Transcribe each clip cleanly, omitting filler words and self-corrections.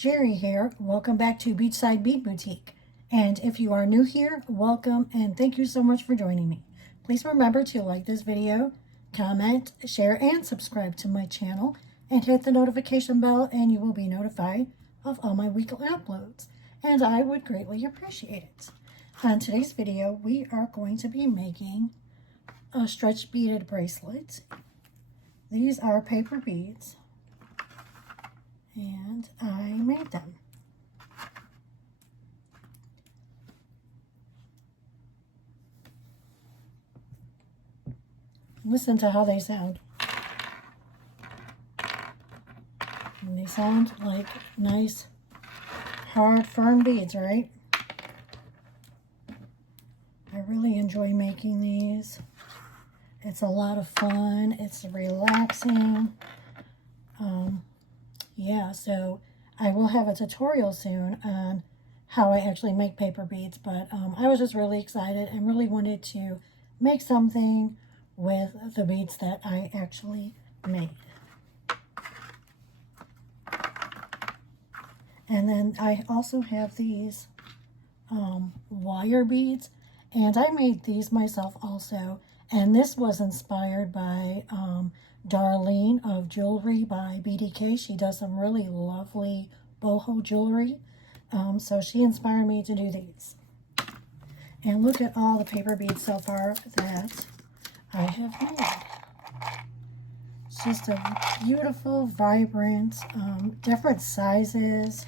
Jerry here. Welcome back to Beachside Bead Boutique. And if you are new here, welcome and thank you so much for joining me. Please remember to like this video, comment, share, and subscribe to my channel, and hit the notification bell and you will be notified of all my weekly uploads. And I would greatly appreciate it. On today's video, we are going to be making a stretch beaded bracelet. These are paper beads, and I made them. Listen to how they sound. And they sound like nice, hard, firm beads, right? I really enjoy making these. It's a lot of fun. It's relaxing. Yeah, so I will have a tutorial soon on how I actually make paper beads, but I was just really excited and really wanted to make something with the beads that I actually made. And then I also have these wire beads, and I made these myself also. And this was inspired by Darlene of Jewelry by BDK. She does some really lovely boho jewelry. So she inspired me to do these. And look at all the paper beads so far that I have made. It's just a beautiful, vibrant, different sizes.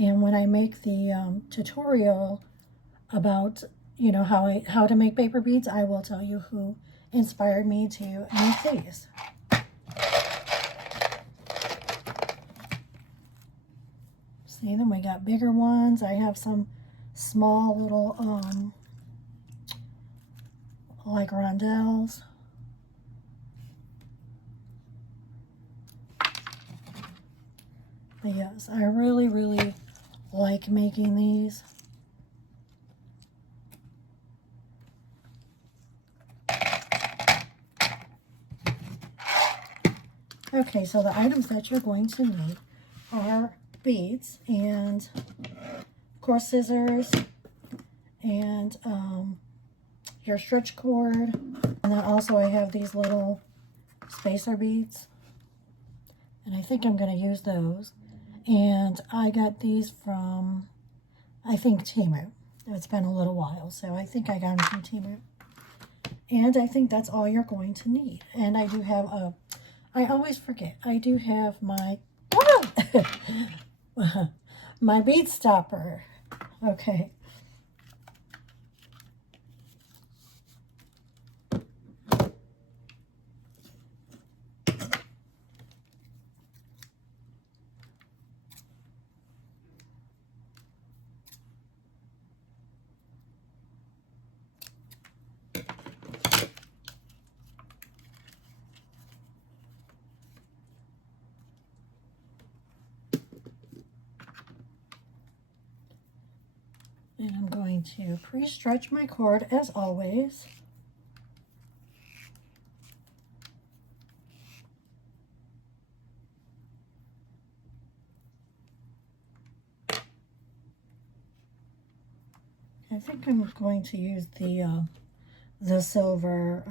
And when I make the tutorial about, you know, how to make paper beads, I will tell you who inspired me to make these. See, then we got bigger ones. I have some small little, like rondelles. But yes, I really like making these. Okay, so the items that you're going to need are beads and, of course, scissors and your stretch cord. And then also I have these little spacer beads. And I think I'm going to use those. And I got these from, I think, Temu. It's been a little while, so I think I got them from Temu. And I think that's all you're going to need. And I do have a, I always forget, I do have my, my bead stopper. Okay. And I'm going to pre-stretch my cord as always. I think I'm going to use the silver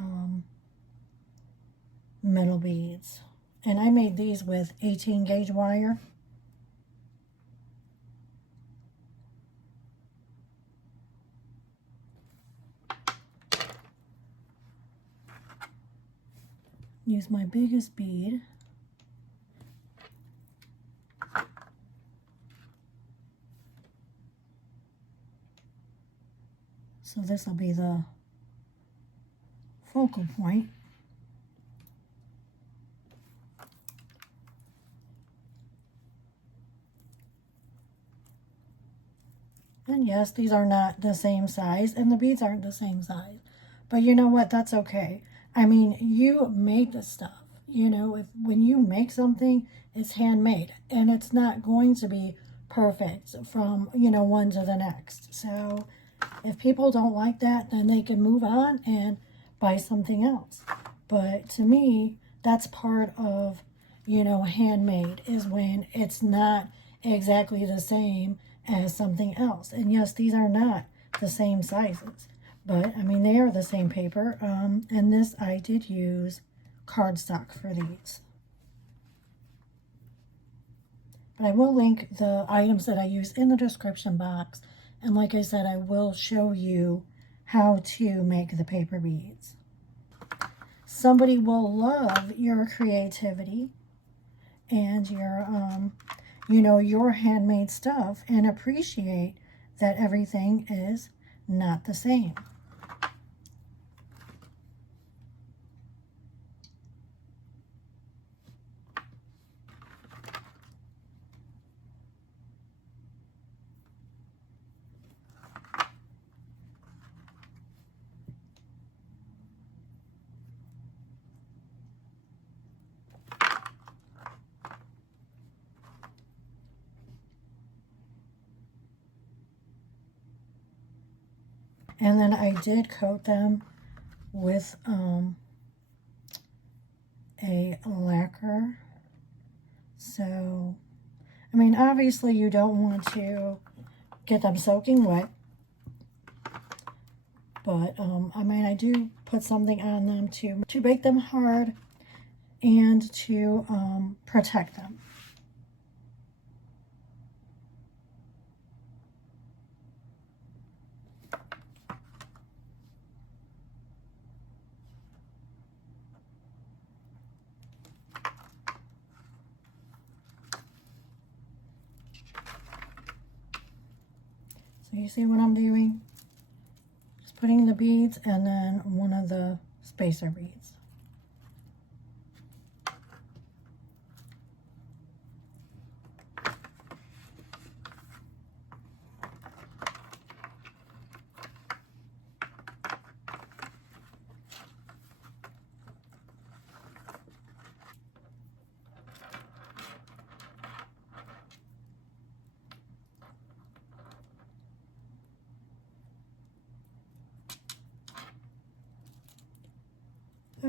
metal beads. And I made these with 18 gauge wire. Use my biggest bead. So this will be the focal point. And yes, these are not the same size, and the beads aren't the same size. But you know what? That's okay. I mean, you made the stuff. You know, when you make something, it's handmade, and it's not going to be perfect from, you know, one to the next. So If people don't like that, then they can move on and buy something else. But to me, that's part of, you know, handmade, is when it's not exactly the same as something else. And yes, these are not the same sizes, but I mean, they are the same paper. And this, I did use cardstock for these. But I will link the items that I use in the description box. And like I said, I will show you how to make the paper beads. Somebody will love your creativity and your, you know, your handmade stuff and appreciate that everything is not the same. And then I did coat them with a lacquer. So, I mean, obviously you don't want to get them soaking wet. But, I mean, I do put something on them to bake them hard and to protect them. So you see what I'm doing? Just putting the beads and then one of the spacer beads.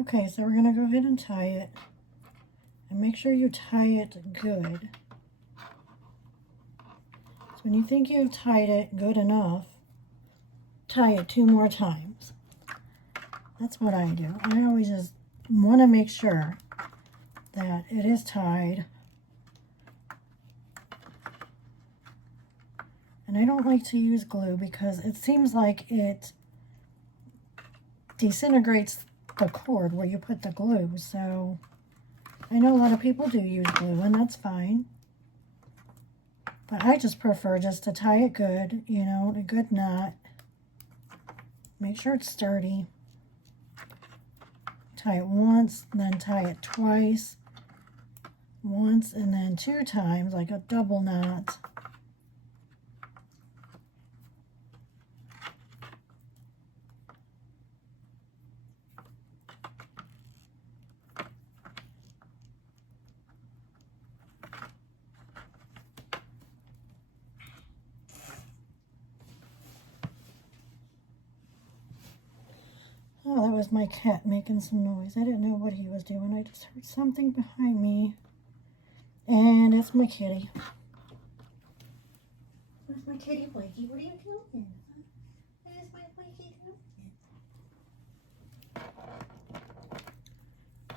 Okay, so we're going to go ahead and tie it. And make sure you tie it good. So when you think you've tied it good enough, tie it 2 more times. That's what I do. I always just want to make sure that it is tied. And I don't like to use glue because it seems like it disintegrates the cord where you put the glue. So I know a lot of people do use glue, and that's fine. But I just prefer just to tie it good, you know, a good knot. Make sure it's sturdy. Tie it once, then tie it twice. Once and then 2 times, like a double knot. Oh, that was my cat making some noise. I didn't know what he was doing. I just heard something behind me. And it's my kitty. Where's my kitty, Blakey? What are you doing? What is my Blakey doing?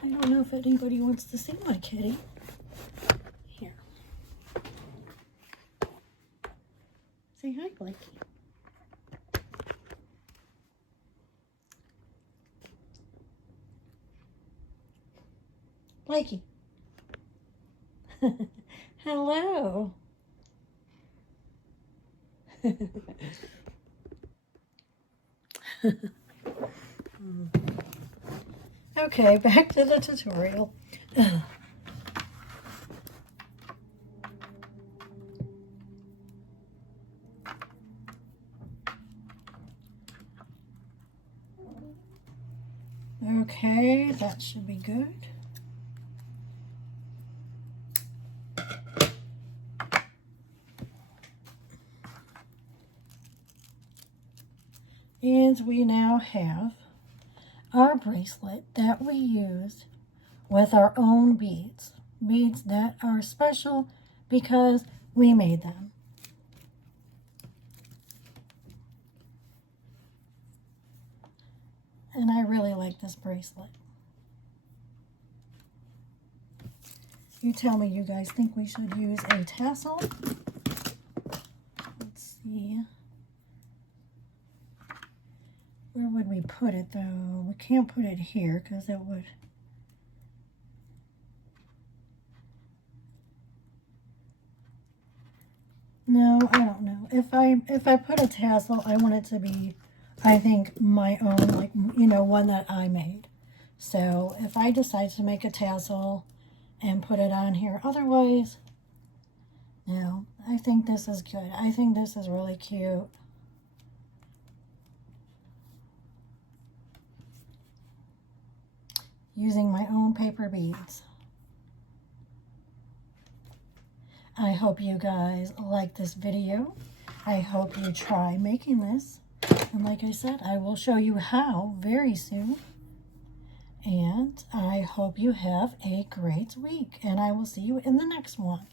I don't know if anybody wants to see my kitty. Here. Say hi, Blakey. Blakey. Hello. Okay, back to the tutorial. Okay, that should be good. And we now have our bracelet that we used with our own beads. Beads that are special because we made them. And I really like this bracelet. You tell me you guys think we should use a tassel. Let's see. Where would we put it though? We can't put it here because it would... No, I don't know. If I put a tassel, I want it to be, I think, my own, like, you know, one that I made. So if I decide to make a tassel and put it on here, otherwise, no, I think this is good. I think this is really cute. Using my own paper beads. I hope you guys like this video. I hope you try making this. And like I said, I will show you how very soon. And I hope you have a great week. And I will see you in the next one.